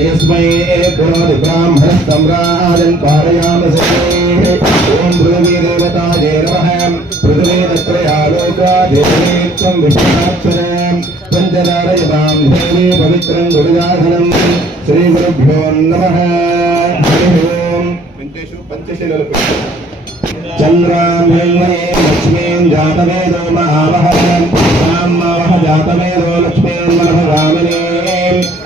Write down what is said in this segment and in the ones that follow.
यस्मै पुरोधि ब्राह्मणस्तं राजन् पारयामसे ॐ पृथिवी देवतायै नमः पृथिवी तत्रयालोका देवी त्वं विष्णुनाक्षरे पञ्चदारयतां देवी पवित्रं गुरुदासनं श्रीगुरुभ्यो नमः हरिः ओम् पञ्चशीलः चन्द्रां लक्ष्मीं जातवेदो महावहं रामवह जातवेदो लक्ष्मीं मनोगामिनीं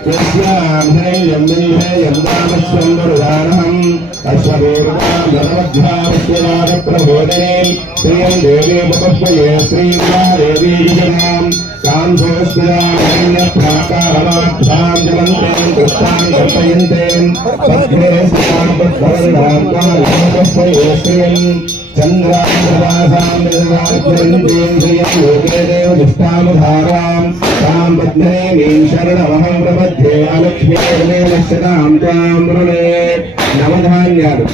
यस्यां हिरण्यं बिन्धेयं दामस्वं वरुदानहम् अश्ववीर्वां गणवध्यावस्वनादप्रबोधिनीं श्रियं देवीमुपह्वये श्रीमहादेवी विजयां प्राकारमाभ्यां जलन्तें कृष्णां कर्तयन्तें पद्मे स्यां पद्मवर्णां कालमुपह्वये श्रियं चन्द्रां विददात्यन्तीं श्रियं लोके देवनिष्ठामुधारां तां पद्मनेमीं शरणमहं प्रपद्ये अलक्ष्मीर्मेणश्चतां त्वां वृणे नवधान्यानि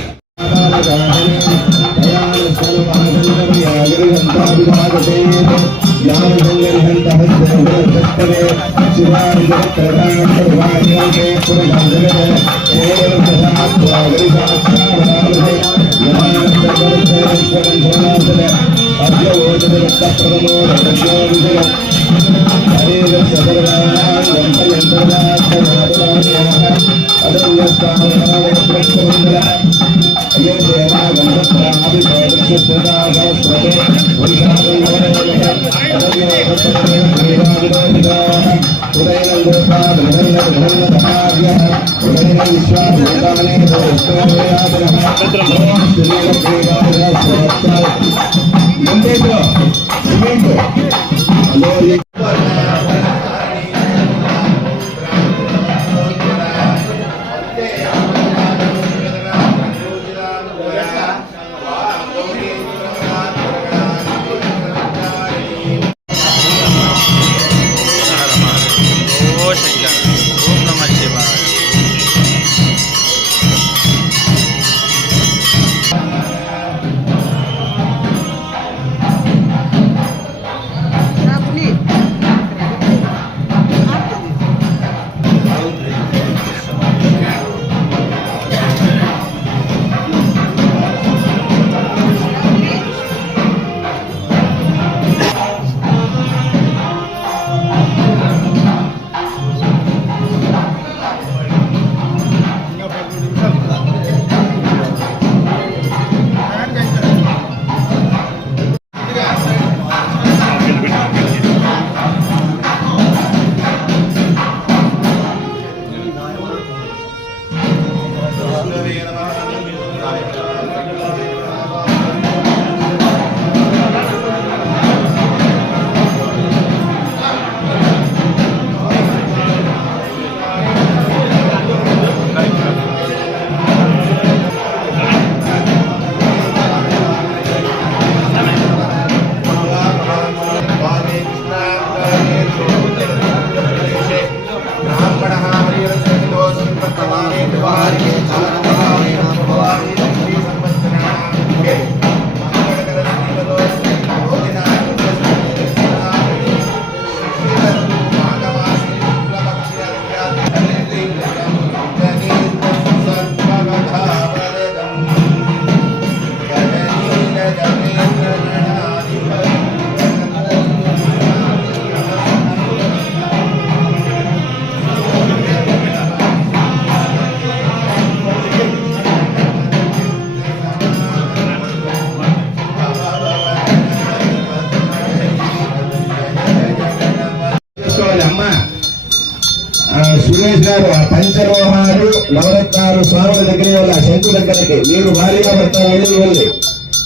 సురేష్ గారు ఆ పంచలోహాలు నవరత్నాలు స్వాముల దగ్గర వల్ల శంకు దగ్గరకి మీరు భారీగా భర్త వెళ్ళి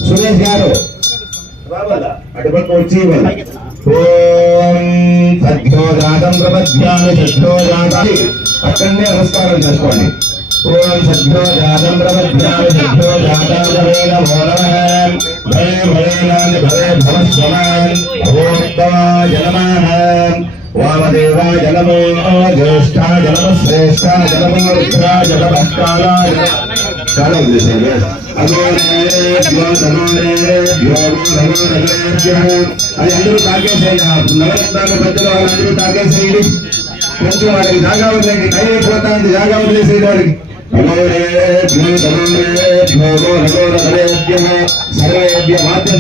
సురేష్ గారు అటుపక్క వచ్చి ఓం సద్యోజాతం ప్రపద్యామి సద్యోజాతాన్ని అక్కడనే నమస్కారం చేసుకోండి. ఓం సద్యోజాతం ప్రపద్యామి సద్యోజాతాయ నమో నమః భయే భయేనాది భవే భవస్వమాన్ భగవద్వాయ నమః वामदेवाय नमो ज्येष्ठाय नमः श्रेष्ठाय नमो रुद्राय नमः कालाय कालो दिसेंगे अगोरेभ्यो नमोरेभ्यो नमोरेभ्यो అది అందరూ తాకేసేయండి. నవరత్నాల మధ్యలో వాళ్ళందరూ తాకేసేయండి. కొంచెం వాడికి జాగా వదిలేండి, టైం అయిపోతా ఉంది, జాగా వదిలేసేది వాడికి. సర్వేభ్య మాత్రం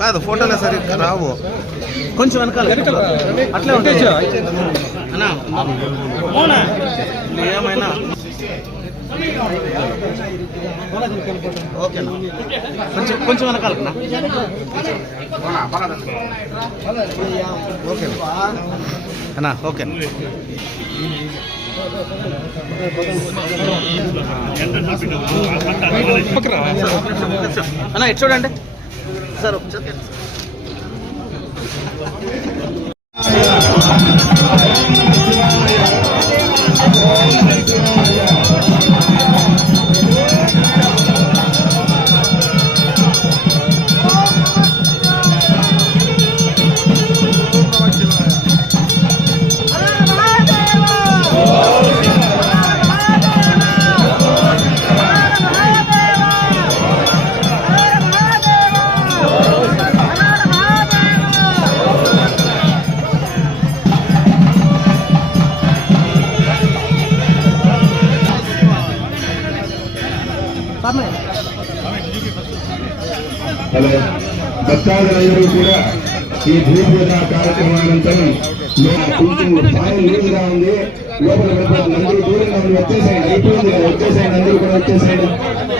కాదు ఫోటోలే సరిగ్గా రావు, కొంచెం వెనకాల అట్లే ఉంటాయి ఏమైనా ఓకేనా, కొంచెం వెనకాల ఓకే అన్నా ఓకే. అన్నా ఇటు చూడండి సార్. భక్తాదులందరూ కూడా ఈ భూపూజ కార్యక్రమానంతరం కొంచెం బాగా లూజుగా ఉంది, లోపల అందరూ దూరంగా వచ్చేసాయండి, అయిపోయింది వచ్చేసాయండి, అందరూ కూడా వచ్చేసాయండి.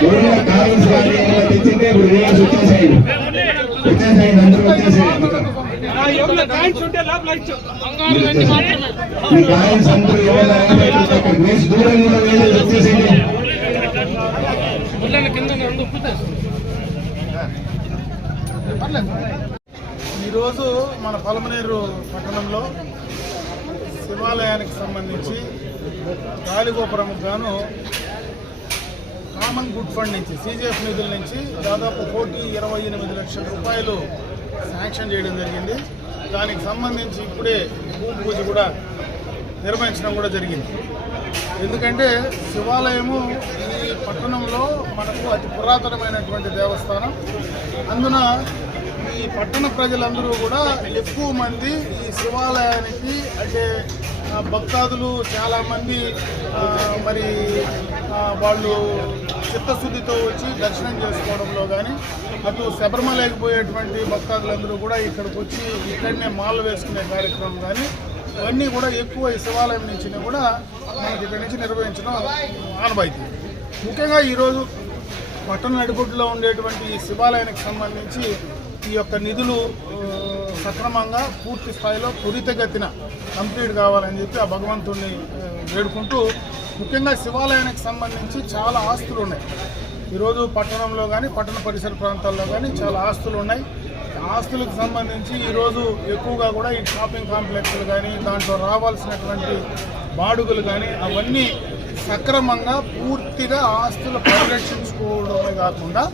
ఎవరైనా కాయిన్స్ కానీ ఏమైనా తెచ్చింటే ఇప్పుడు రియాల్స్ వచ్చేసాయండి, అందరూ వచ్చేసాయండి. ఈ కాయిన్స్ అందరూ ఏమైనా దూరంగా వచ్చేసాయండి. ఈరోజు మన పలమనేరు పట్టణంలో శివాలయానికి సంబంధించి గాలిగోపురంకు గాను కామన్ గుడ్ ఫండ్ నుంచి సిజిఎఫ్ నిధుల నుంచి దాదాపు 1,28,00,000 రూపాయలు శాంక్షన్ చేయడం జరిగింది. దానికి సంబంధించి ఇప్పుడే భూమి పూజ కూడా నిర్వహించడం కూడా జరిగింది. ఎందుకంటే శివాలయము ఈ పట్టణంలో మనకు అతి పురాతనమైనటువంటి దేవస్థానం. అందున ఈ పట్టణ ప్రజలందరూ కూడా ఎక్కువ మంది ఈ శివాలయానికి అంటే భక్తాదులు చాలామంది మరి వాళ్ళు చిత్తశుద్ధితో వచ్చి దర్శనం చేసుకోవడంలో కానీ, అటు శబరిమలకి పోయేటువంటి భక్తాదులందరూ కూడా ఇక్కడికి వచ్చి ఇక్కడనే మాల వేసుకునే కార్యక్రమం కానీ ఇవన్నీ కూడా ఎక్కువ ఈ శివాలయం నుంచి కూడా మనకి ఇక్కడి నుంచి నిర్వహించడం ఆనవాయితీ. ముఖ్యంగా ఈరోజు పట్టణ నడిబొడ్డులో ఉండేటువంటి ఈ శివాలయానికి సంబంధించి ఈ యొక్క నిధులు సక్రమంగా పూర్తి స్థాయిలో త్వరితగతిన కంప్లీట్ కావాలని చెప్పి ఆ భగవంతుడిని వేడుకుంటూ, ముఖ్యంగా శివాలయానికి సంబంధించి చాలా ఆస్తులు ఉన్నాయి. ఈరోజు పట్టణంలో కానీ పట్టణ పరిసర ప్రాంతాల్లో కానీ చాలా ఆస్తులు ఉన్నాయి. ఆస్తులకు సంబంధించి ఈరోజు ఎక్కువగా కూడా ఈ షాపింగ్ కాంప్లెక్స్లు కానీ దాంట్లో రావాల్సినటువంటి బాడుగులు కానీ అవన్నీ సక్రమంగా పూర్తిగా ఆస్తులు పరిరక్షించుకోవడమే కాకుండా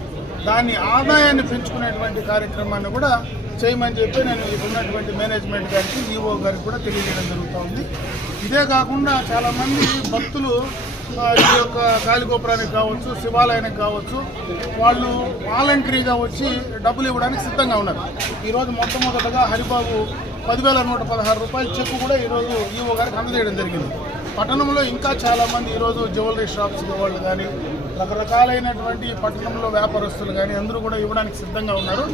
దాన్ని ఆదాయాన్ని పెంచుకునేటువంటి కార్యక్రమాన్ని కూడా చేయమని చెప్పి నేను ఉన్నటువంటి మేనేజ్మెంట్ గారికి ఈఓ గారికి కూడా తెలియజేయడం జరుగుతూ ఉంది. ఇదే కాకుండా చాలామంది భక్తులు ఈ యొక్క గాలిగోపురానికి కావచ్చు, శివాలయానికి కావచ్చు, వాళ్ళు వాలంటరీగా వచ్చి డబ్బులు ఇవ్వడానికి సిద్ధంగా ఉన్నారు. ఈరోజు మొట్టమొదటగా హరిబాబు 10,116 రూపాయల చెక్కు కూడా ఈరోజు ఈఓ గారికి అందజేయడం జరిగింది. పట్టణంలో ఇంకా చాలామంది ఈరోజు జ్యువెలరీ షాప్స్ వాళ్ళు కానీ రకరకాలైనటువంటి పట్టణంలో వ్యాపారస్తులు కానీ అందరూ కూడా ఇవ్వడానికి సిద్ధంగా ఉన్నారు.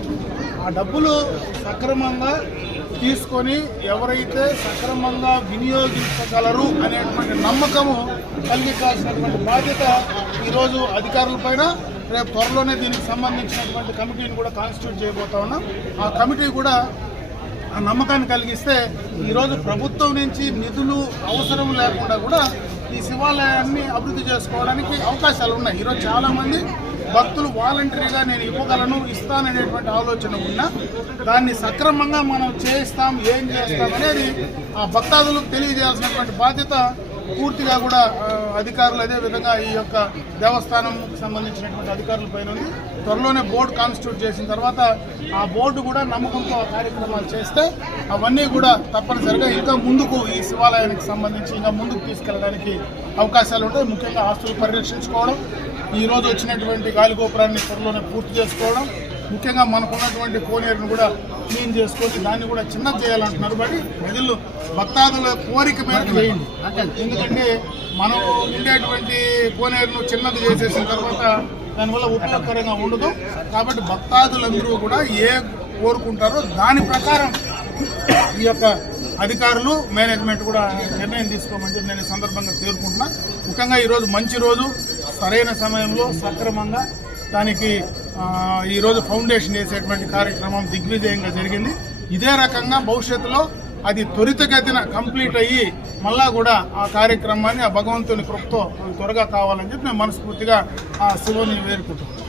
ఆ డబ్బులు సక్రమంగా తీసుకొని ఎవరైతే సక్రమంగా వినియోగించగలరు అనేటువంటి నమ్మకము కలిగించాల్సినటువంటి బాధ్యత ఈరోజు అధికారులపైన. రేపు త్వరలోనే దీనికి సంబంధించినటువంటి కమిటీని కూడా కాన్స్టిట్యూట్ చేయబోతా ఉన్నాం. ఆ కమిటీ కూడా ఆ నమ్మకాన్ని కలిగిస్తే ఈరోజు ప్రభుత్వం నుంచి నిధులు అవసరం లేకుండా కూడా ఈ శివాలయాన్ని అభివృద్ధి చేసుకోవడానికి అవకాశాలు ఉన్నాయి. ఈరోజు చాలామంది భక్తులు వాలంటరీగా నేను ఇవ్వగలను, ఇస్తాననేటువంటి ఆలోచన ఉన్నా దాన్ని సక్రమంగా మనం చేస్తాం, ఏం చేస్తాం అనేది ఆ భక్తాదులకు తెలియజేయాల్సినటువంటి బాధ్యత పూర్తిగా కూడా అధికారులు, అదేవిధంగా ఈ యొక్క దేవస్థానంకి సంబంధించినటువంటి అధికారుల పైన ఉంది. త్వరలోనే బోర్డు కాన్స్టిట్యూట్ చేసిన తర్వాత ఆ బోర్డు కూడా నమ్మకంతో కార్యక్రమాలు చేస్తే అవన్నీ కూడా తప్పనిసరిగా ఇంకా ముందుకు ఈ శివాలయానికి సంబంధించి ఇంకా ముందుకు తీసుకెళ్ళడానికి అవకాశాలు ఉంటాయి. ముఖ్యంగా ఆస్తులు పరిరక్షించుకోవడం, ఈరోజు వచ్చినటువంటి గాలిగోపురాన్ని త్వరలోనే పూర్తి చేసుకోవడం, ముఖ్యంగా మనకున్నటువంటి కోనేరును కూడా క్లీన్ చేసుకొని దాన్ని కూడా చిన్నది చేయాలంటున్నారు. బట్టి ప్రజలు భక్తాదుల కోరిక మేరకు చేయండి. ఎందుకంటే మనం ఉండేటువంటి కోనేరును చిన్నది చేసేసిన తర్వాత దానివల్ల ఉపయోగకరంగా ఉండదు. కాబట్టి భక్తాదులందరూ కూడా ఏ కోరుకుంటారో దాని ప్రకారం ఈ యొక్క అధికారులు, మేనేజ్మెంట్ కూడా నిర్ణయం తీసుకోమని చెప్పి నేను ఈ సందర్భంగా కోరుకుంటున్నా. ముఖ్యంగా ఈరోజు మంచి రోజు, సరైన సమయంలో సక్రమంగా దానికి ఈరోజు ఫౌండేషన్ వేసేటువంటి కార్యక్రమం దిగ్విజయంగా జరిగింది. ఇదే రకంగా భవిష్యత్తులో అది త్వరితగతిన కంప్లీట్ అయ్యి మళ్ళా కూడా ఆ కార్యక్రమాన్ని ఆ భగవంతుని కృపతో త్వరగా కావాలని చెప్పి నేను మనస్ఫూర్తిగా ఆ శివుని వేడుకుంటున్నాను.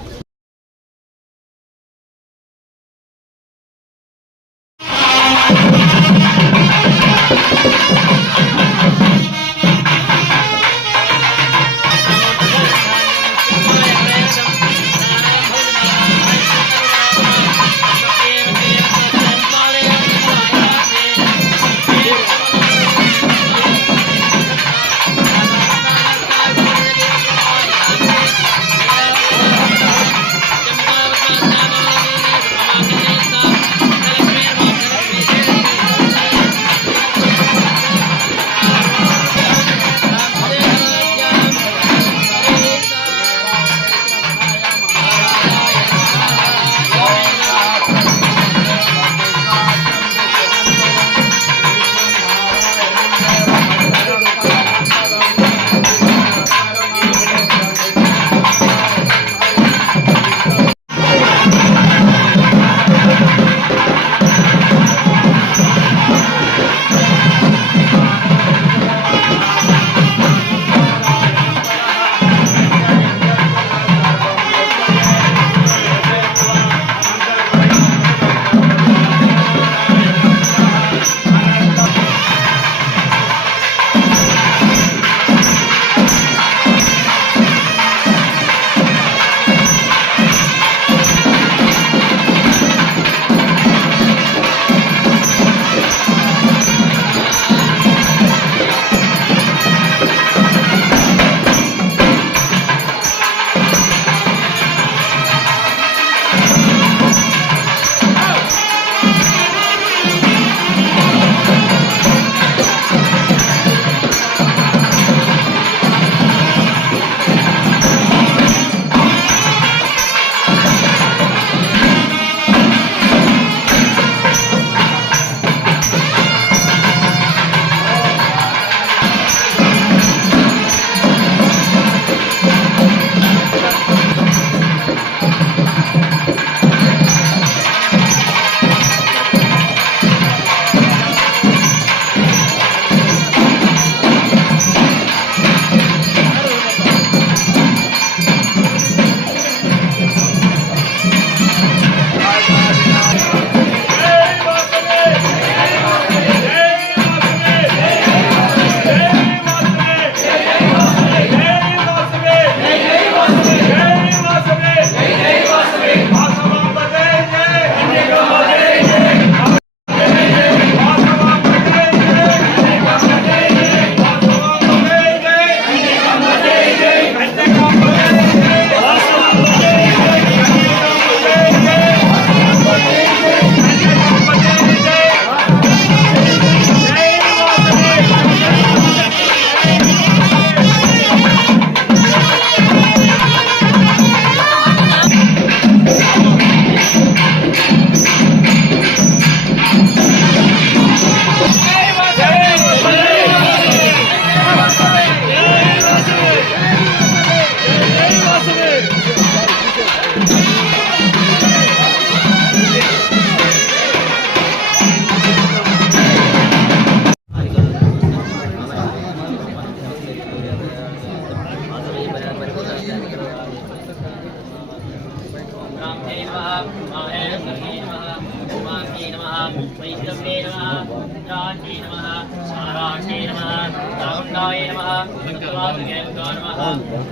रुद्राक्षी नमः नारायणी नमः नागुण्डाय नमः भक्तवासुदेवाय नमः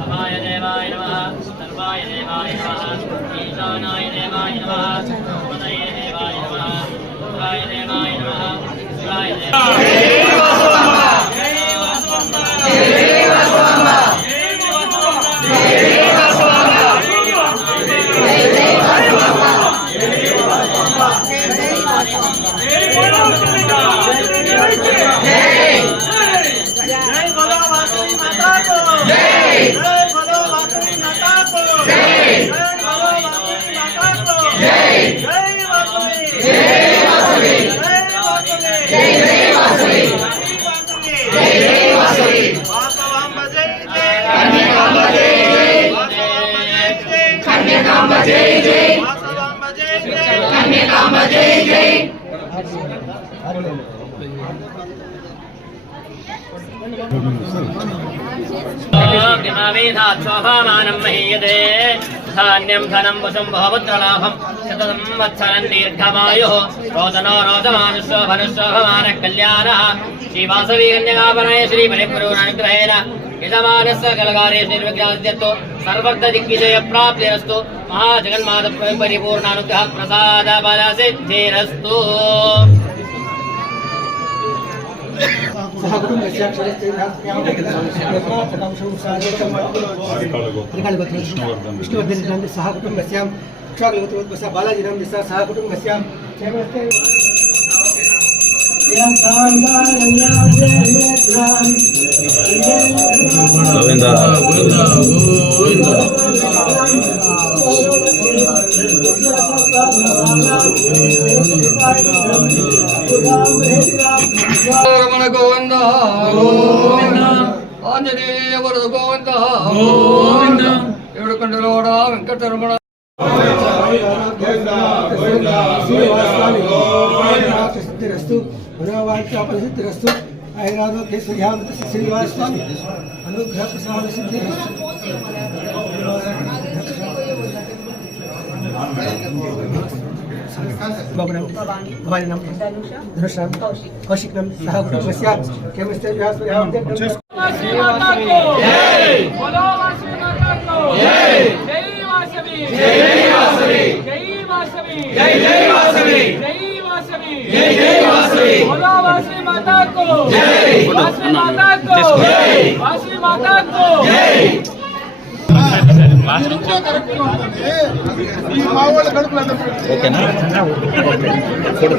अमाय देवाय नमः सर्वाय देवाय नमः ईशानाय देवाय नमः उदय देवाय नमः रुद्राय देवाय नमः शिवाय शोभामानं महीयते धान्यं धनं वशं बहुपुत्रलाभं शतं वत्सरं दीर्घमायुः रोदनो रोदमानुशोभनुशोभमानः कल्याणः श्रीवासवी कन्यकापराय श्रीपरिपूर्णानुग्रहेण यजमानस्य कलकारे श्रीर्विघ्नाद्यस्तु सर्वर्थदिग्विजयप्राप्तिरस्तु महाजगन्माता परिपूर्णानुग्रह प्रसादफलसिद्धिरस्तु विष्णुवर्धन सह कुटुंबस्यां विश्वागलवतोद्भवस्य बालाजीनां सह कुटुंबस्यां గోవిందా రమణ గోవింద ఆంజనేయ వరద గోవింద ఏడుకొండలవాడ వెంకటరమణ सिद्धिरस्तु मनोवाक्यापसिद्धिरस्तु ऐरारोग्य श्रीयामृत श्रीनिवास स्वामी अनुग्रह प्रसाद सिद्धिरस्तु भवानी नाम धनुषाम कौशिक नाम सह कुटुंबस्य केमिस्ट्री विहार वासवी माता को वासवी माता को वासवी माता को ఓకేనా ఫోటో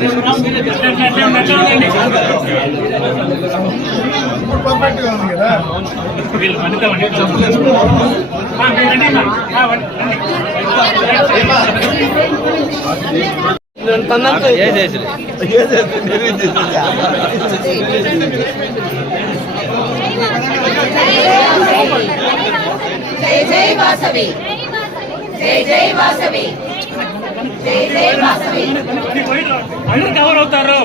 जय जय वासवी जय जय वासवी जय जय वासवी అందరూ కవర్ అవుతారు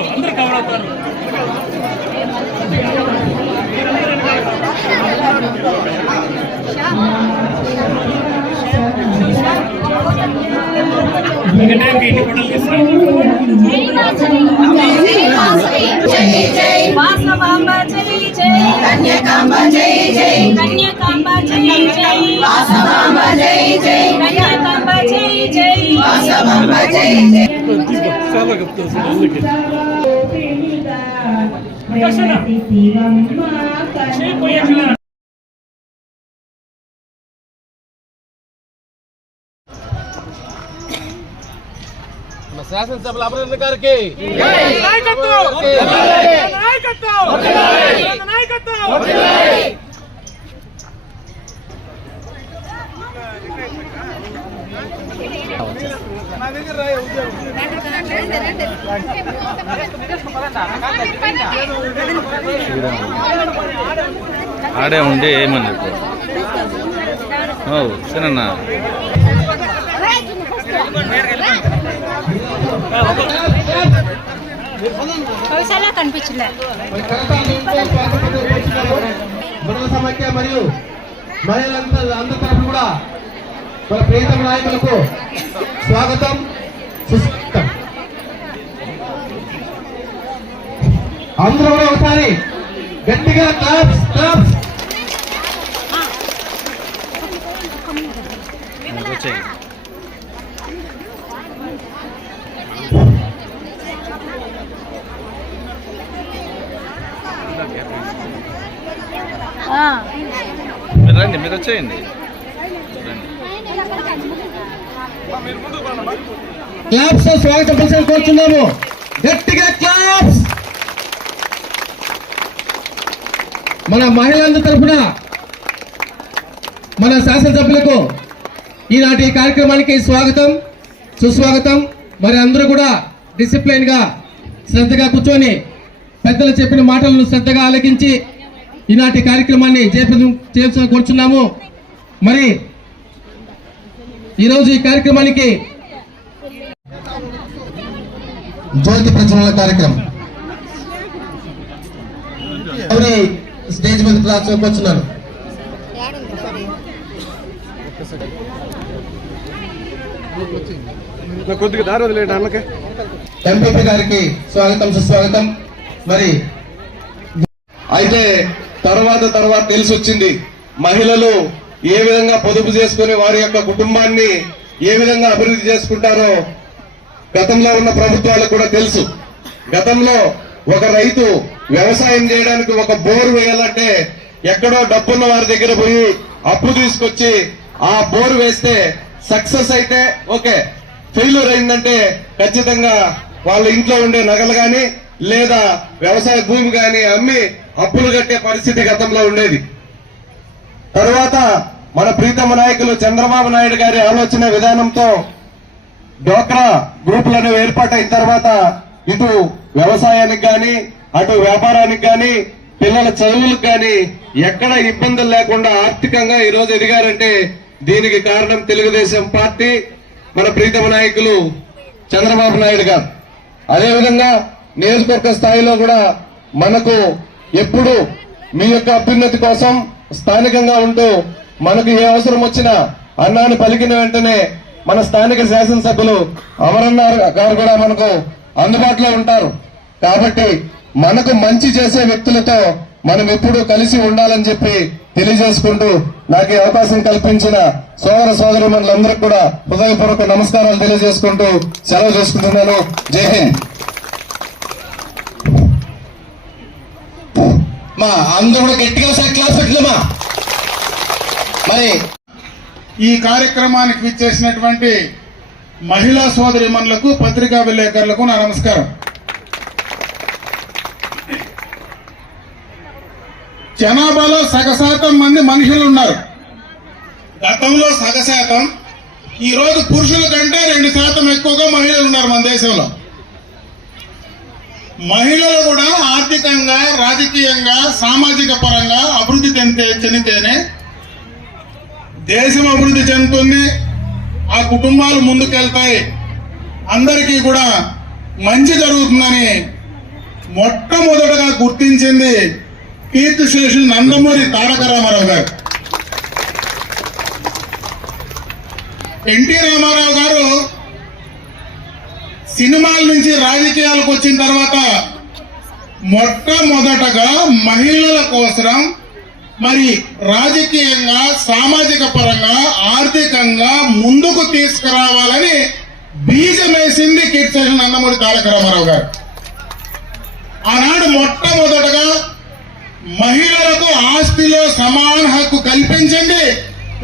जय जय वासवांबा जय जय कन्याकांबा जय जय कन्याकांबा जय जय वासवांबा जय जय कन्याकांबा जय जय वासवांबा जय जय శాసనసభల అభివృద్ధికారికి ఆడే ఉండి ఏమన్నా సరేనా కనిపించలే సమైక్య మరియు మహిళలంతా అందరి తరఫున కూడా మన ప్రియతమ నాయకులకు స్వాగతం సుస్వాగతం. అందరూ కూడా ఒకసారి గట్టిగా క్లాప్స్ క్లాప్స్. వచ్చేయండి. మీరు రండి, మీరు వచ్చేయండి. క్లాప్స్ తో స్వాగతం పలికి కోరుతున్నాము. గట్టిగా క్లాప్స్. మన మహిళలందరి తరఫున మన శాసనసభ్యులకు ఈనాటి కార్యక్రమానికి స్వాగతం సుస్వాగతం. మరి అందరూ కూడా డిసిప్లైన్ గా శ్రద్ధగా కూర్చొని పెద్దలు చెప్పిన మాటలను శ్రద్ధగా ఆలకించి ఈనాటి కార్యక్రమాన్ని చేయాల్సిన కోరుచున్నాము. మరి ఈరోజు ఈ కార్యక్రమానికి జ్యోతి ప్రజ్వలన కార్యక్రమం స్టేజ్ మీద కూర్చున్నాను. కొద్దిగా దారి వదిలేండి అన్నకే. ఎంపీపీ గారికి స్వాగతం సుస్వాగతం. మరి అయితే తర్వాత తెలిసి వచ్చింది మహిళలు ఏ విధంగా పొదుపు చేసుకుని వారి యొక్క కుటుంబాన్ని ఏ విధంగా అభివృద్ధి చేసుకుంటారో గతంలో ఉన్న ప్రభుత్వాలకు కూడా తెలుసు. గతంలో ఒక రైతు వ్యవసాయం చేయడానికి ఒక బోరు వేయాలంటే ఎక్కడో డబ్బున్న వారి దగ్గర పోయి అప్పు తీసుకొచ్చి ఆ బోరు వేస్తే సక్సెస్ అయితే ఓకే, ఫెయిల్యూర్ అయిందంటే ఖచ్చితంగా వాళ్ళ ఇంట్లో ఉండే నగలు గాని లేదా వ్యవసాయ భూమి గాని అమ్మి అప్పులు కట్టే పరిస్థితి గతంలో ఉండేది. తరువాత మన ప్రీతమ నాయకులు చంద్రబాబు నాయుడు గారి ఆలోచన విధానంతో డోక్రా గ్రూపులు అనేవి ఏర్పాటైన తర్వాత ఇటు వ్యవసాయానికి గాని అటు వ్యాపారానికి గాని పిల్లల చదువులకు గాని ఎక్కడ ఇబ్బందులు లేకుండా ఆర్థికంగా ఈ రోజు ఎదిగారంటే దీనికి కారణం తెలుగుదేశం పార్టీ, మన ప్రీతమ నాయకులు చంద్రబాబు నాయుడు గారు. అదేవిధంగా నియోజకవర్గ స్థాయిలో కూడా మనకు ఎప్పుడు మీ యొక్క అభ్యున్నతి కోసం స్థానికంగా ఉంటూ మనకు ఏ అవసరం వచ్చినా అన్నాన్ని పలికిన వెంటనే మన స్థానిక శాసనసభ్యులు అమరన్న గారు కూడా మనకు అందుబాటులో ఉంటారు. కాబట్టి మనకు మంచి చేసే వ్యక్తులతో మనం ఎప్పుడూ కలిసి ఉండాలని చెప్పి తెలియజేసుకుంటూ నాకు ఈ అవకాశం కల్పించిన సోదర సోదరీమణులందరికీ కూడా హృదయపూర్వక నమస్కారాలు తెలియజేసుకుంటూ సెలవు చేసుకుంటున్నాను. జై హింద్. మా అందరూ కూడా గట్టిగా ఒకసారి క్లాస్ పెట్టలేమా. మరి ఈ కార్యక్రమానికి విచ్చేసినటువంటి మహిళా సోదరిమణులకు పత్రికా విలేకరులకు నా నమస్కారం. జనాభాలో సగశాతం మంది మనుషులు ఉన్నారు. గతంలో సగశాతం, ఈ రోజు పురుషుల కంటే 2% ఎక్కువగా మహిళలు ఉన్నారు మన దేశంలో. మహిళలు కూడా ఆర్థికంగా, రాజకీయంగా, సామాజిక పరంగా అభివృద్ధి చెందితేనే దేశం అభివృద్ధి చెందుతుంది, ఆ కుటుంబాలు ముందుకెళ్తాయి, అందరికీ కూడా మంచి జరుగుతుందని మొట్టమొదటగా గుర్తించింది కీర్తిశేషులు నందమూరి తారక రామారావు గారు. ఎన్టీ రామారావు గారు సినిమాల నుంచి రాజకీయాలకు వచ్చిన తర్వాత మొట్టమొదటగా మహిళల కోసం మరి రాజకీయంగా, సామాజిక పరంగా, ఆర్థికంగా ముందుకు తీసుకురావాలని బీజం వేసింది కీర్తిశేషులు నందమూరి తారక రామారావు గారు. ఆనాడు మొట్టమొదటగా మహిళలకు ఆస్తిలో సమాన హక్కు కల్పించింది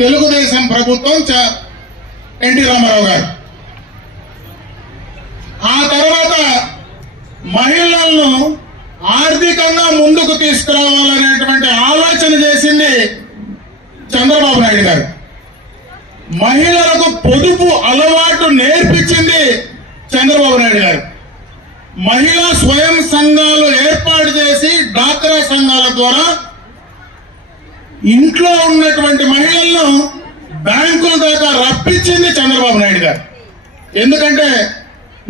తెలుగుదేశం ప్రభుత్వం, ఎన్టీ రామారావు గారు. ఆ తర్వాత మహిళలను ఆర్థికంగా ముందుకు తీసుకురావాలనేటువంటి ఆలోచన చేసింది చంద్రబాబు నాయుడు గారు. మహిళలకు పొదుపు అలవాటు నేర్పించింది చంద్రబాబు నాయుడు గారు. మహిళా స్వయం సంఘాలు ఏర్పాటు చేసి డాక్రా సంఘాల ద్వారా ఇంట్లో ఉన్నటువంటి మహిళలను బ్యాంకుల దాకా రప్పించింది చంద్రబాబు నాయుడు గారు. ఎందుకంటే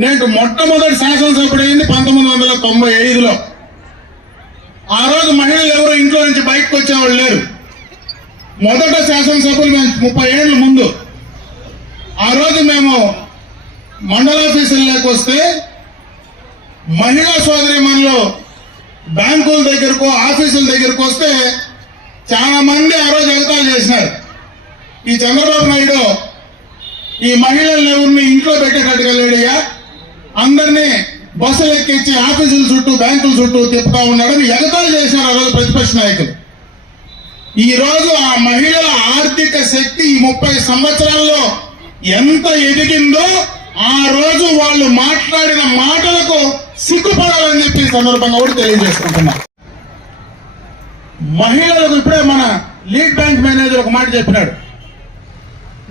నేను మొట్టమొదటి శాసనసభ్యుడు అయింది 1995లో. ఆ రోజు మహిళలు ఎవరు ఇంట్లో నుంచి బయటకు వచ్చేవాళ్ళు లేరు. మొదట శాసనసభ్యులు మేము 30 ఏళ్ల ముందు. ఆ రోజు మేము మండలాఫీసుల్లోకి వస్తే మహిళా సోదరీమణులు బ్యాంకుల దగ్గరకు ఆఫీసుల దగ్గరకు వస్తే చాలా మంది ఆ రోజు ఎగతాళి చేసినారు. ఈ చంద్రబాబు నాయుడు ఈ మహిళల్ని ఎవరిని ఇంట్లో పెట్టేటట్టుగా లేడయ్యా, అందరినీ బస్సులు ఎక్కించి ఆఫీసుల చుట్టూ బ్యాంకుల చుట్టూ తిప్పుతా ఉన్నాడని ఎగతాళి చేసినారు ఆ రోజు ప్రతిపక్ష నాయకులు. ఈ రోజు ఆ మహిళల ఆర్థిక శక్తి ఈ 30 సంవత్సరాల్లో ఎంత ఎదిగిందో ఆ రోజు వాళ్ళు మాట్లాడిన మాటలకు సిగ్గుపడాలని చెప్పి ఈ సందర్భంగా కూడా తెలియజేసుకుంటున్నా. మహిళలకు ఇప్పుడే మన లీడ్ బ్యాంక్ మేనేజర్ ఒక మాట చెప్పినాడు,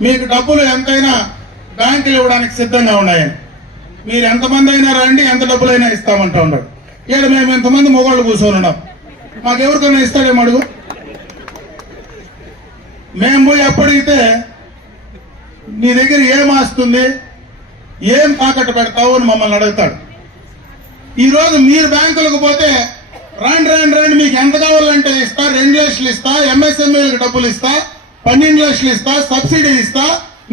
మీకు డబ్బులు ఎంతైనా బ్యాంకులు ఇవ్వడానికి సిద్ధంగా ఉన్నాయని, మీరు ఎంతమంది అయినా రండి, ఎంత డబ్బులైనా ఇస్తామంటా ఉన్నాడు. ఇక్కడ మేము ఎంతమంది మొగోళ్ళు కూర్చొని ఉన్నాం, మాకెవరికైనా ఇస్తాడేమో అడుగు. మేము పోయి ఎప్పుడైతే నీ దగ్గర ఏం ఆస్తుంది, ఏం తాకట్టు పెడతావు అని మమ్మల్ని అడుగుతాడు. ఈరోజు మీరు బ్యాంకులకు పోతే రండి రండి రండి, మీకు ఎంత కావాలంటే ఇస్తా, 2 లక్షలు ఇస్తా, ఎంఎస్ఎంఈలకు డబ్బులు ఇస్తా, 12 లక్షలు ఇస్తా, సబ్సిడీ ఇస్తా,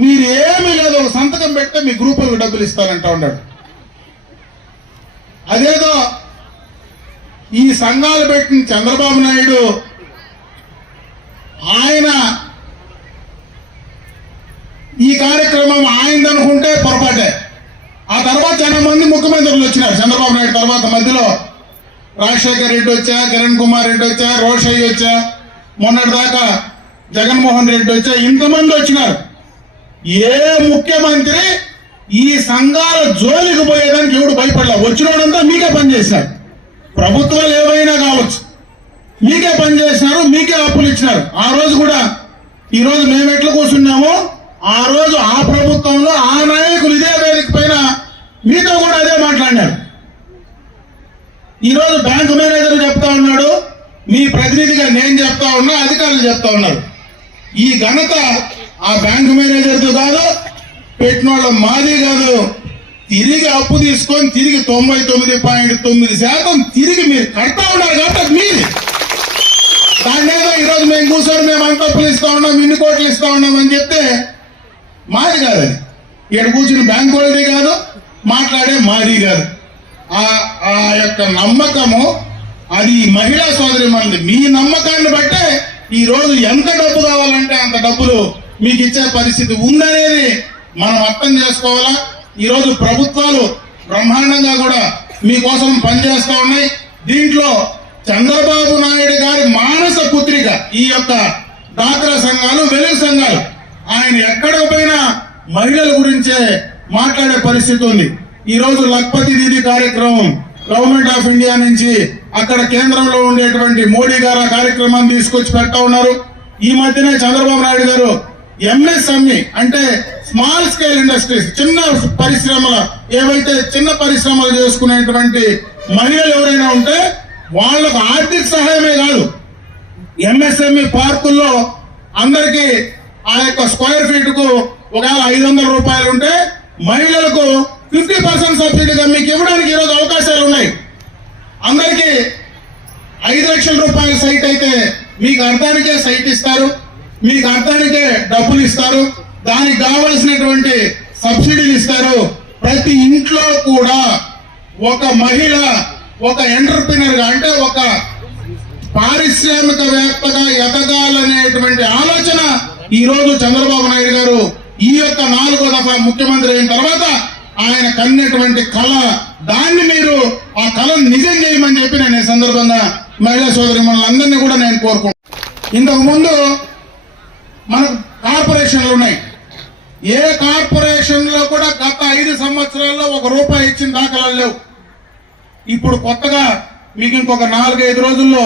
మీరు ఏమీ లేదు ఒక సంతకం పెడితే మీ గ్రూపులకు డబ్బులు ఇస్తారంటా ఉన్నాడు. అదేదో ఈ సంఘాలు పెట్టిన చంద్రబాబు నాయుడు ఆయన ఈ కార్యక్రమం ఆయనదనుకుంటే పొరపాటే. ఆ తర్వాత చాలా మంది ముఖ్యమంత్రులు వచ్చినారు చంద్రబాబు నాయుడు తర్వాత. మధ్యలో రాజశేఖర్ రెడ్డి వచ్చా, కిరణ్ కుమార్ రెడ్డి వచ్చా, రోషయ్య వచ్చా, మొన్నటిదాకా జగన్మోహన్ రెడ్డి వచ్చా, ఇంతమంది వచ్చినారు. ఏ ముఖ్యమంత్రి ఈ సంఘాల జోలికి పోయేదానికి ఎవడు భయపడలే. వచ్చినోడంతా మీకే పనిచేసినారు. ప్రభుత్వాలు ఏవైనా కావచ్చు, మీకే పనిచేసినారు, మీకే అప్పులు ఇచ్చినారు. ఆ రోజు కూడా ఈ రోజు మేము ఎట్లా కూర్చున్నామో ఆ రోజు ఆ ప్రభుత్వంలో ఆ నాయకులు ఇదే వేదిక పైన మీతో కూడా అదే మాట్లాడినారు. ఈ రోజు బ్యాంకు మేనేజర్ చెప్తా ఉన్నాడు, మీ ప్రతినిధిగా నేను చెప్తా ఉన్నా, అధికారులు చెప్తా ఉన్నారు. ఈ ఘనత ఆ బ్యాంకు మేనేజర్తో కాదు, పెట్టినోళ్ళ మాది కాదు. తిరిగి అప్పు తీసుకొని తిరిగి 99.9% తిరిగి మీరు కడతా ఉన్నారు కాబట్టి మీది. దాన్నేదో ఈరోజు మేము కూర్చొని మేము అంత అప్పులు ఇస్తా ఉన్నాం, ఇన్ని కోట్లు ఇస్తా ఉన్నాం అని చెప్తే మాది కాదు. ఇక్కడ కూర్చుని బ్యాంకు వాళ్ళది కాదు, మాట్లాడే మాది కాదు. ఆ యొక్క నమ్మకము అది మహిళా సోదరి మనది. మీ నమ్మకాన్ని బట్టే ఈ రోజు ఎంత డబ్బు కావాలంటే అంత డబ్బులు మీకు ఇచ్చే పరిస్థితి ఉందనేది మనం అర్థం చేసుకోవాలా. ఈ రోజు ప్రభుత్వాలు బ్రహ్మాండంగా కూడా మీకోసం పనిచేస్తా ఉన్నాయి. దీంట్లో చంద్రబాబు నాయుడు గారి మానస పుత్రిక ఈ యొక్క డాక్రా సంఘాలు, వెలుగు సంఘాలు, ఆయన ఎక్కడ పోయినా మహిళల గురించే మాట్లాడే పరిస్థితి ఉంది. ఈ రోజు లక్పతి దీది కార్యక్రమం గవర్నమెంట్ ఆఫ్ ఇండియా నుంచి అక్కడ కేంద్రంలో ఉండేటువంటి మోడీ గారు ఆ కార్యక్రమాన్ని తీసుకొచ్చి పెడతా ఉన్నారు. ఈ మధ్యనే చంద్రబాబు నాయుడు గారు ఎంఎస్ఎంఈ అంటే స్మాల్ స్కేల్ ఇండస్ట్రీస్, చిన్న పరిశ్రమలు, ఏవైతే చిన్న పరిశ్రమలు చేసుకునేటువంటి మహిళలు ఎవరైనా ఉంటే వాళ్ళకు ఆర్థిక సహాయమే కాదు, ఎంఎస్ఎంఈ పార్కుల్లో అందరికీ ఆ యొక్క స్క్వేర్ ఫీట్ కు ఒకవేళ 500 రూపాయలు ఉంటే మహిళలకు 50% సబ్సిడీగా మీకు ఇవ్వడానికి ఈరోజు అవకాశాలు ఉన్నాయి. అందరికీ 5 లక్షల రూపాయల సైట్ అయితే మీకు అర్థానికే సైట్ ఇస్తారు, మీకు అర్థానికే డబ్బులు ఇస్తారు, దానికి కావలసినటువంటి సబ్సిడీలు ఇస్తారు. ప్రతి ఇంట్లో కూడా ఒక మహిళ ఒక ఎంటర్ప్రినర్ గా అంటే ఒక పారిశ్రామికవేత్తగా ఎదగాలనేటువంటి ఆలోచన ఈ రోజు చంద్రబాబు నాయుడు గారు ఈ యొక్క 4వ దఫా ముఖ్యమంత్రి అయిన తర్వాత ఆయన కన్నటువంటి కళ, దాన్ని మీరు ఆ కళను నిజం చేయమని చెప్పి నేను ఈ సందర్భంగా మహిళా సోదరి మనందరినీ కూడా నేను కోరుకుంటున్నాను. ఇంతకు ముందు మనకు కార్పొరేషన్లు ఉన్నాయి. ఏ కార్పొరేషన్ లో కూడా గత 5 సంవత్సరాల్లో 1 రూపాయి ఇచ్చిన దాఖలాలు లేవు. ఇప్పుడు కొత్తగా మీకు ఇంకొక 4-5 రోజుల్లో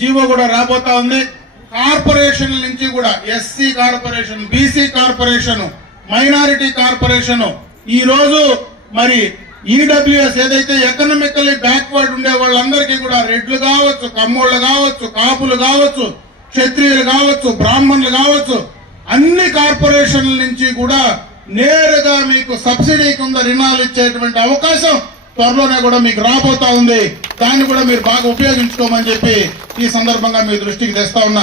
జీవో కూడా రాబోతా ఉంది. కార్పొరేషన్ నుంచి కూడా SC corporation, BC corporation, minority corporation, ఈ రోజు మరి ఈడబ్ల్యూఎస్ ఏదైతే ఎకనామికల్లీ బ్యాక్వర్డ్ ఉండే వాళ్ళందరికీ కూడా రెడ్లు కావచ్చు, కమ్మోళ్ళు కావచ్చు, కాపులు కావచ్చు, క్షత్రియులు కావచ్చు, బ్రాహ్మణులు కావచ్చు, అన్ని కార్పొరేషన్ల నుంచి కూడా నేరుగా మీకు సబ్సిడీ కింద రుణాలు ఇచ్చేటువంటి అవకాశం త్వరలోనే కూడా మీకు రాబోతా ఉంది. దాన్ని కూడా మీరు బాగా ఉపయోగించుకోమని చెప్పి ఈ సందర్భంగా మీ దృష్టికి తెస్తా ఉన్నా.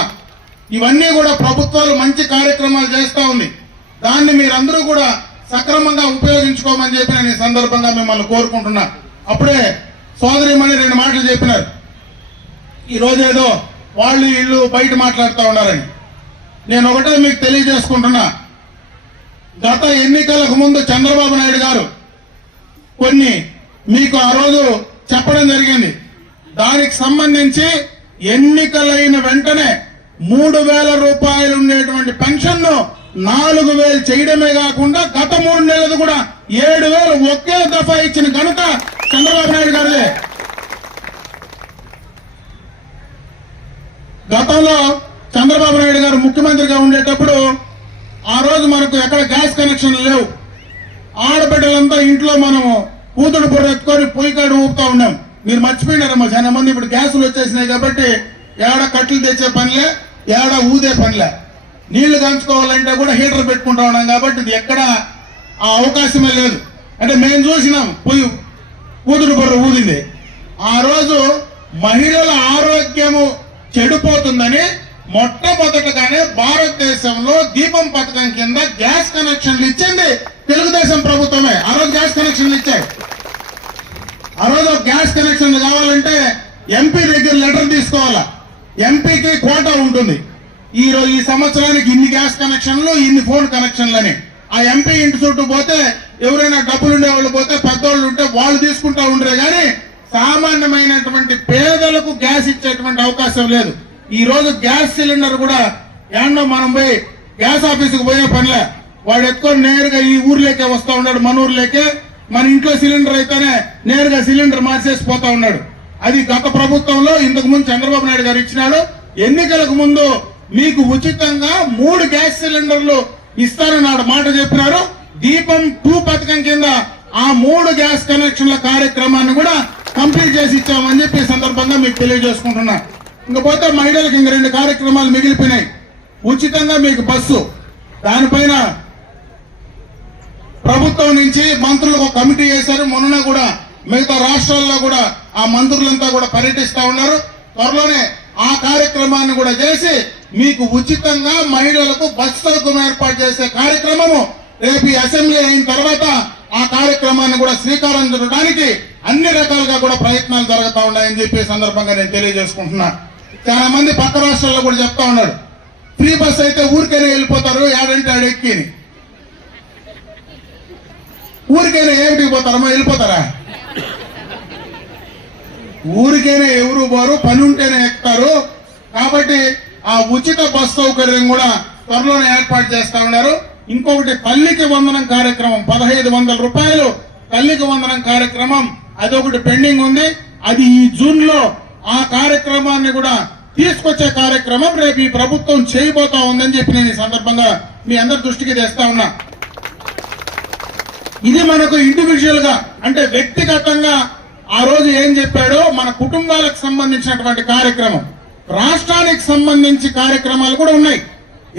ఇవన్నీ కూడా ప్రభుత్వాలు మంచి కార్యక్రమాలు చేస్తా ఉంది. దాన్ని మీరందరూ కూడా సక్రమంగా ఉపయోగించుకోమని చెప్పి నేను ఈ సందర్భంగా మిమ్మల్ని కోరుకుంటున్నా. అప్పుడే సోదరిమణి 2 మాటలు చెప్పినారు. ఈ రోజు ఏదో వాళ్ళు వీళ్ళు బయట మాట్లాడుతూ ఉన్నారని. నేను ఒకటే మీకు తెలియజేసుకుంటున్నా, గత ఎన్నికలకు ముందు చంద్రబాబు నాయుడు గారు కొన్ని మీకు ఆ రోజు చెప్పడం జరిగింది. దానికి సంబంధించి ఎన్నికలైన వెంటనే 3,000 రూపాయలు ఉండేటువంటి పెన్షన్ ను 4,000 చేయడమే కాకుండా గత 3 నెలలు కూడా 7,000 ఒకే దఫా ఇచ్చిన ఘనత చంద్రబాబు నాయుడు గారిదే. గతంలో చంద్రబాబు నాయుడు గారు ముఖ్యమంత్రిగా ఉండేటప్పుడు ఆ రోజు మనకు ఎక్కడ గ్యాస్ కనెక్షన్లు లేవు. ఆడబిడ్డలంతా ఇంట్లో మనము కూతుడు పొర ఎత్తుకొని పొయ్యి కాడు ఊపుతా ఉన్నాం. మీరు మర్చిపోయినారమ్మా చాలా మంది. ఇప్పుడు గ్యాసులు వచ్చేసినాయి కాబట్టి ఏడ కట్టెలు తెచ్చే పనిలే, ఏడ ఊదే పనిలే. నీళ్లు కంచుకోవాలంటే కూడా హీటర్ పెట్టుకుంటా ఉన్నాం కాబట్టి ఇది ఎక్కడ ఆ అవకాశమే లేదు. అంటే మేము చూసినాం పొయ్యి కూతుడు పొర ఊదింది. ఆ రోజు మహిళల ఆరోగ్యము చెడిపోతుందని మొట్టమొదటగానే భారతదేశంలో దీపం పథకం కింద గ్యాస్ కనెక్షన్లు ఇచ్చింది తెలుగుదేశం ప్రభుత్వమే. ఆ రోజు గ్యాస్ కనెక్షన్లు ఇచ్చాయి. ఆ రోజు గ్యాస్ కనెక్షన్లు కావాలంటే ఎంపీ దగ్గర లెటర్ తీసుకోవాలా. ఎంపీకి కోటా ఉంటుంది. ఈ సంవత్సరానికి ఇన్ని గ్యాస్ కనెక్షన్లు, ఇన్ని ఫోన్ కనెక్షన్లు అని. ఆ ఎంపీ ఇంటి చుట్టూ పోతే ఎవరైనా డబ్బులు ఉండేవాళ్ళు పోతే పెద్దవాళ్ళు ఉంటే వాళ్ళు తీసుకుంటా ఉండరే కానీ సామాన్యమైనటువంటి పేదలకు గ్యాస్ ఇచ్చేటువంటి అవకాశం లేదు. ఈ రోజు గ్యాస్ సిలిండర్ కూడా ఏండో మనం పోయి గ్యాస్ ఆఫీసుకు పోయే పనిలే. వాడు ఎత్తుకొని నేరుగా ఈ ఊర్లోకే వస్తా ఉన్నాడు. మన ఊర్లోకే మన ఇంట్లో సిలిండర్ అయితేనే నేరుగా సిలిండర్ మార్చేసి పోతా ఉన్నాడు. అది గత ప్రభుత్వంలో ఇంతకు ముందు చంద్రబాబు నాయుడు గారు ఇచ్చినాడు. ఎన్నికలకు ముందు మీకు ఉచితంగా 3 గ్యాస్ సిలిండర్లు ఇస్తారన్నాడు మాట చెప్పినారు. దీపం 2 పథకం కింద ఆ 3 గ్యాస్ కనెక్షన్ల కార్యక్రమాన్ని కూడా కంప్లీట్ చేసి ఇచ్చామని చెప్పి ఈ సందర్భంగా మీకు తెలియజేసుకుంటున్నా. ఇంకపోతే మహిళలకు ఇంక 2 కార్యక్రమాలు మిగిలిపోయినాయి. ఉచితంగా మీకు బస్సు, దానిపైన ప్రభుత్వం నుంచి మంత్రులకు ఒక కమిటీ వేశారు. మొన్న కూడా మిగతా రాష్ట్రాల్లో కూడా ఆ మంత్రులంతా కూడా పర్యటిస్తా ఉన్నారు. త్వరలోనే ఆ కార్యక్రమాన్ని కూడా చేసి మీకు ఉచితంగా మహిళలకు బస్సు సౌకర్యం ఏర్పాటు చేసే కార్యక్రమము రేపు అసెంబ్లీ అయిన తర్వాత ఆ కార్యక్రమాన్ని కూడా శ్రీకారం చుట్టడానికి అన్ని రకాలుగా కూడా ప్రయత్నాలు జరుగుతూ ఉన్నాయని చెప్పి సందర్భంగా నేను తెలియజేసుకుంటున్నా. చాలా మంది పక్క రాష్ట్రాల్లో కూడా చెప్తా ఉన్నాడు, ఫ్రీ బస్ అయితే ఊరికైనా వెళ్ళిపోతారు, ఏడంటే ఆడెక్కిని. ఊరికైనా ఏమిటికి పోతారమ్మా, వెళ్ళిపోతారా? ఊరికైనా ఎవరు పోరు, పని ఉంటేనే ఎక్కుతారు. కాబట్టి ఆ ఉచిత బస్ సౌకర్యం కూడా త్వరలోనే ఏర్పాటు చేస్తా ఉన్నారు. ఇంకొకటి తల్లికి వందనం కార్యక్రమం, 1,500 రూపాయలు తల్లికి వందనం కార్యక్రమం, అదొకటి పెండింగ్ ఉంది. అది ఈ జూన్ లో ఆ కార్యక్రమాన్ని కూడా తీసుకొచ్చే కార్యక్రమం రేపు ఈ ప్రభుత్వం చేయబోతా ఉందని చెప్పి నేను ఈ సందర్భంగా మీ అందరి దృష్టికి తెస్తా ఉన్నా. ఇది మనకు ఇండివిజువల్ గా అంటే వ్యక్తిగతంగా ఆ రోజు ఏం చెప్పాడో మన కుటుంబాలకు సంబంధించినటువంటి కార్యక్రమం, రాష్ట్రానికి సంబంధించి కార్యక్రమాలు కూడా ఉన్నాయి.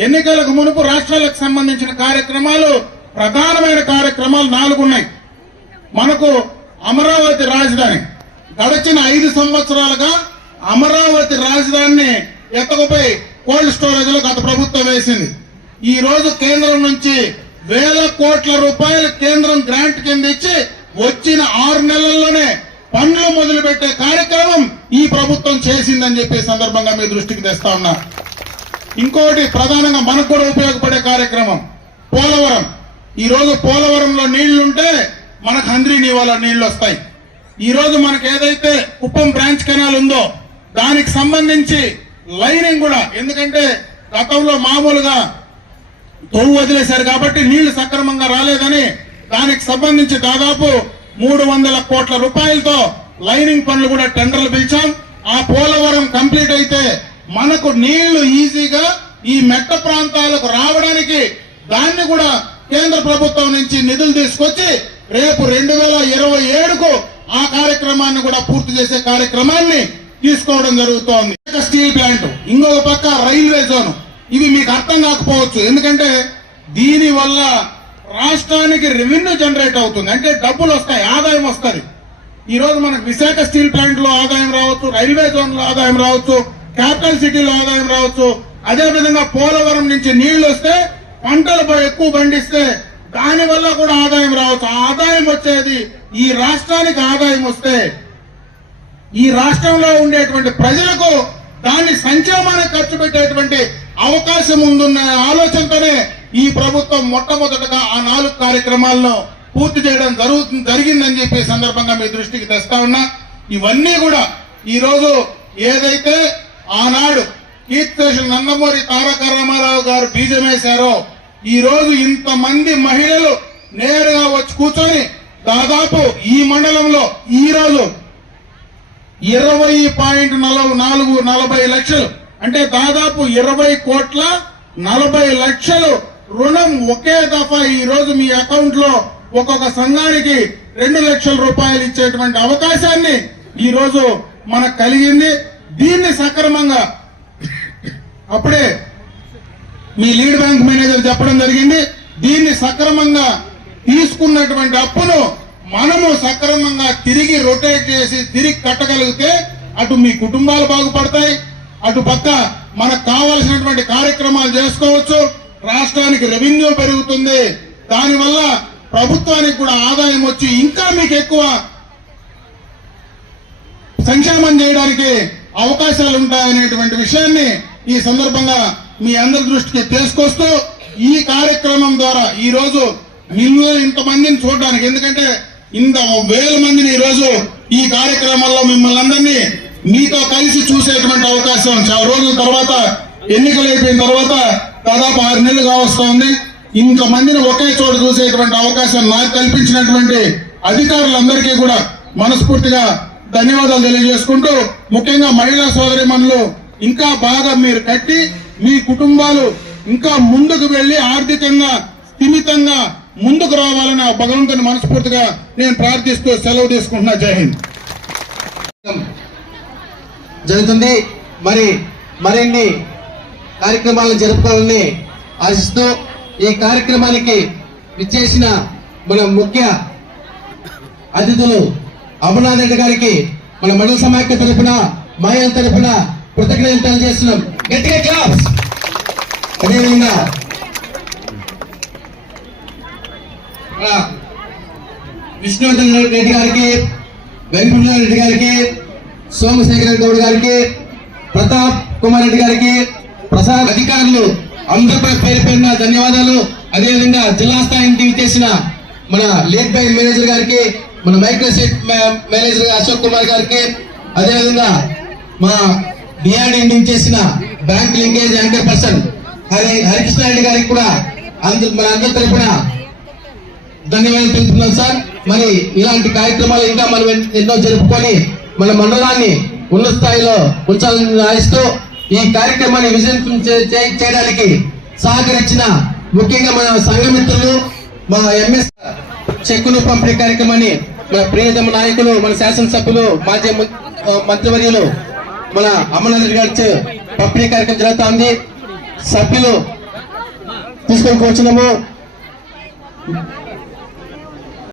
ఎన్నికలకు మునుపు రాష్ట్రాలకు సంబంధించిన కార్యక్రమాలు, ప్రధానమైన కార్యక్రమాలు 4 ఉన్నాయి. మనకు అమరావతి రాజధాని గడిచిన 5 సంవత్సరాలుగా అమరావతి రాజధానిని ఎత్తకపోయి కోల్డ్ స్టోరేజ్ లో గత ప్రభుత్వం వేసింది. ఈ రోజు కేంద్రం నుంచి 1,000 కోట్ల రూపాయలు కేంద్రం గ్రాంట్ కింద ఇచ్చి వచ్చిన 6 నెలల్లోనే పనులు మొదలుపెట్టే కార్యక్రమం ఈ ప్రభుత్వం చేసిందని చెప్పే సందర్భంగా మీ దృష్టికి తెస్తా ఉన్నా. ఇంకోటి ప్రధానంగా మనకు కూడా ఉపయోగపడే కార్యక్రమం పోలవరం. ఈ రోజు పోలవరంలో నీళ్లుంటే మనకు హంద్రీ నీవాల నీళ్లు వస్తాయి. ఈ రోజు మనకు ఏదైతే కుప్పం బ్రాంచ్ కెనాల్ ఉందో దానికి సంబంధించి లైనింగ్ కూడా, ఎందుకంటే గతంలో మామూలుగా తొవ్వు వదిలేశారు కాబట్టి నీళ్లు సక్రమంగా రాలేదని దానికి సంబంధించి దాదాపు 300 కోట్ల రూపాయలతో లైనింగ్ పనులు కూడా టెండర్లు పిలిచాం. ఆ పోలవరం కంప్లీట్ అయితే మనకు నీళ్లు ఈజీగా ఈ మెట్ట ప్రాంతాలకు రావడానికి దాన్ని కూడా కేంద్ర ప్రభుత్వం నుంచి నిధులు తీసుకొచ్చి రేపు 2027కు ఆ కార్యక్రమాన్ని కూడా పూర్తి చేసే కార్యక్రమాన్ని తీసుకోవడం జరుగుతోంది. స్టీల్ ప్లాంట్, ఇంకొక పక్క రైల్వే జోన్. ఇవి మీకు అర్థం కాకపోవచ్చు, ఎందుకంటే దీని వల్ల రాష్ట్రానికి రెవెన్యూ జనరేట్ అవుతుంది, అంటే డబ్బులు వస్తాయి, ఆదాయం వస్తుంది. ఈ రోజు మనకు విశాఖ స్టీల్ ప్లాంట్ లో ఆదాయం రావచ్చు, రైల్వే జోన్ లో ఆదాయం రావచ్చు, క్యాపిటల్ సిటీలో ఆదాయం రావచ్చు. అదే విధంగా పోలవరం నుంచి నీళ్లు వస్తే పంటలు ఎక్కువ పండిస్తే దాని వల్ల కూడా ఆదాయం రావచ్చు. ఆదాయం వచ్చేది ఈ రాష్ట్రానికి ఆదాయం వస్తే ఈ రాష్ట్రంలో ఉండేటువంటి ప్రజలకు దాన్ని సంక్షేమానికి ఖర్చు పెట్టేటువంటి అవకాశం ఉందన్న ఆలోచనతోనే ఈ ప్రభుత్వం మొట్టమొదటగా ఆ 4 కార్యక్రమాలను పూర్తి చేయడం జరిగిందని చెప్పి ఈ సందర్భంగా మీ దృష్టికి తెస్తా ఉన్నా. ఇవన్నీ కూడా ఈ రోజు ఏదైతే ఆనాడు కీర్తిశేషులు నందమూరి తారక రామారావు గారు బీజమేశారో ఈ రోజు ఇంతమంది మహిళలు నేరుగా వచ్చి కూర్చొని దాదాపు ఈ మండలంలో ఈ రోజు 20.40 లక్షలు అంటే దాదాపు 20.40 లక్షలు రుణం ఒకే దఫా ఈ రోజు మీ అకౌంట్ లో ఒక్కొక్క సంఘానికి 2 లక్షల రూపాయలు ఇచ్చేటువంటి అవకాశాన్ని ఈ రోజు మనకు కలిగింది. దీన్ని సక్రమంగా అప్పుడే మీ లీడ్ బ్యాంక్ మేనేజర్ చెప్పడం జరిగింది. దీన్ని సక్రమంగా తీసుకున్నటువంటి అప్పును మనము సక్రమంగా తిరిగి రొటేట్ చేసి తిరిగి కట్టగలిగితే అటు మీ కుటుంబాలు బాగుపడతాయి, అటు పక్క మనకు కావాల్సినటువంటి కార్యక్రమాలు చేసుకోవచ్చు, రాష్ట్రానికి రెవెన్యూ పెరుగుతుంది, దానివల్ల ప్రభుత్వానికి కూడా ఆదాయం వచ్చి ఇంకా మీకు ఎక్కువ సంక్షేమం చేయడానికి అవకాశాలు ఉంటాయనేటువంటి విషయాన్ని ఈ సందర్భంగా మీ అందరి దృష్టికి తీసుకొస్తూ ఈ కార్యక్రమం ద్వారా ఈ రోజు మిమ్మల్ని ఇంతమందిని చూడడానికి, ఎందుకంటే ఇంత 1000 మందిని ఈ రోజు ఈ కార్యక్రమంలో మిమ్మల్ని అందరినీ మీతో కలిసి చూసేటువంటి అవకాశం చాలా రోజుల తర్వాత ఎన్నికలు అయిపోయిన తర్వాత దాదాపు 6 నెలలు కావస్తా ఉంది. ఇంతమందిని ఒకే చోట చూసేటువంటి అవకాశం నాకు కల్పించినటువంటి అధికారులందరికీ కూడా మనస్ఫూర్తిగా ధన్యవాదాలు తెలియజేసుకుంటూ, ముఖ్యంగా మహిళా సోదరిమణులు ఇంకా బాగా మీరు కట్టి మీ కుటుంబాలు ఇంకా ముందుకు వెళ్లి ఆర్థికంగా స్థిమితంగా ముందుకు రావాలని ఆ భగవంతుని మనస్ఫూర్తిగా నేను ప్రార్థిస్తూ సెలవు తీసుకుంటున్నా. జై హింద్. జరుగుతుంది. మరిన్ని కార్యక్రమాలను జరుపుకోవాలని ఆశిస్తూ ఈ కార్యక్రమానికి విచ్చేసిన మన ముఖ్య అతిథులు అమర్నాథ్ రెడ్డి గారికి మన మండల సమాఖ్య తరఫున మహిళల తరఫున కృతజ్ఞతలు తెలియజేస్తున్నాం. గట్టిగా క్లాప్స్. అదేవిధంగా విష్ణువర్ధన్ రెడ్డి గారికి, వెంకటరమణ రెడ్డి గారికి, సోమశేఖర్ గౌడ్ గారికి, ప్రతాప్ కుమార్ రెడ్డి గారికి, ప్రసాద్ అధికారులు అందరిపై పేరు పేరున ధన్యవాదాలు. అదేవిధంగా జిల్లా స్థాయి నుంచి చేసిన మన లీడ్ బ్యాంక్ మేనేజర్ గారికి, మన మైక్రోసెట్ మేనేజర్ అశోక్ కుమార్ గారికి, అదేవిధంగా మా డిఆర్డి నుంచి చేసిన bank linkage anchor person Harikrishna Reddy గారికి కూడా మన అందరి తరఫున ధన్యవాదాలు తెలుపుతున్నాం సార్. మరి ఇలాంటి కార్యక్రమాలు ఇంకా మనం ఎన్నో జరుపుకొని మన మండలాన్ని ఉన్నత స్థాయిలో ఉంచాలని ఆశిస్తూ ఈ కార్యక్రమాన్ని విజయం చేయడానికి సహకరించిన ముఖ్యంగా మన సంఘమిత్రులు, మా ఎంఎస్ చెక్కులు పంపిణీ కార్యక్రమాన్ని మన ప్రియతమ నాయకులు, మన శాసనసభ్యులు, మాజీ మంత్రివర్యులు మన అమర్నాథ్ రెడ్డి గారి పంపిణీ కార్యక్రమం జరుగుతుంది. సభ్యులు తీసుకొని కూర్చున్నాము.